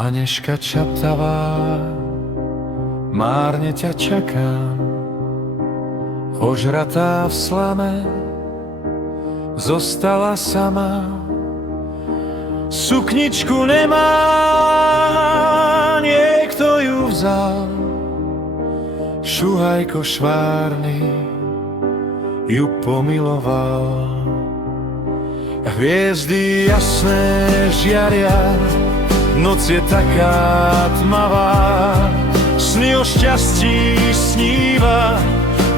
Anežka čaptavá, márne ťa čakám, ožratá v slame, zostala sama. Sukničku nemá, niekto ju vzal, šuhajko švárny ju pomiloval. Hviezdy jasné žiaria, noc je taká tmavá, sny o šťastí sníva,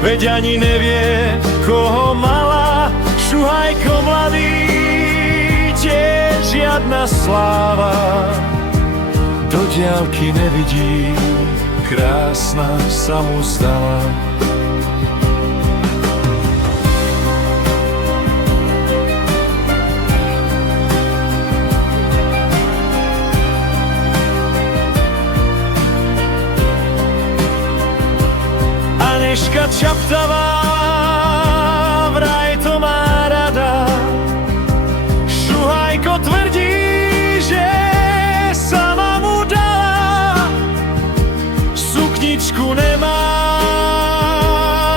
veď ani nevie, koho mala. Šuhajko mladý, tiež žiadna sláva, do diaľky nevidí, krásna sa mu zdala. Anežka čaptavá, vraj to má rada, šuhajko tvrdí, že sama mu dala. Sukničku nemá,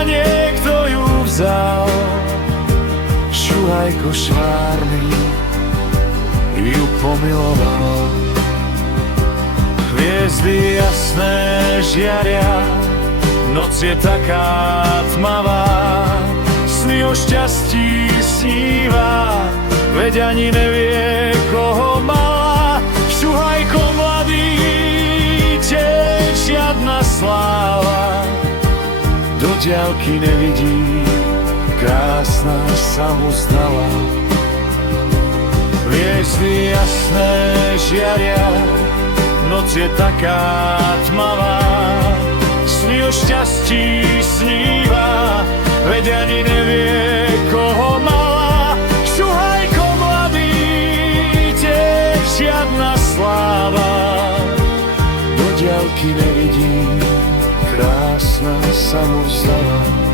niekto ju vzal, šuhajko švárny ju pomiloval. Hviezdy jasné žiaria, noc je taká tmavá, sny o šťastí sníva, veď ani nevie, koho mala. Šuhajko mladý, tiež žiadna sláva, do diaľky nevidí, krásna sa mu zdala. Hviezdy jasné žiaria, noc je taká tmavá, sny o šťastí sníva, veď ani nevie, koho mala. Šuhajko mladý, tiež žiadna sláva, do diaľky nevidí, krásna sa mu zdala.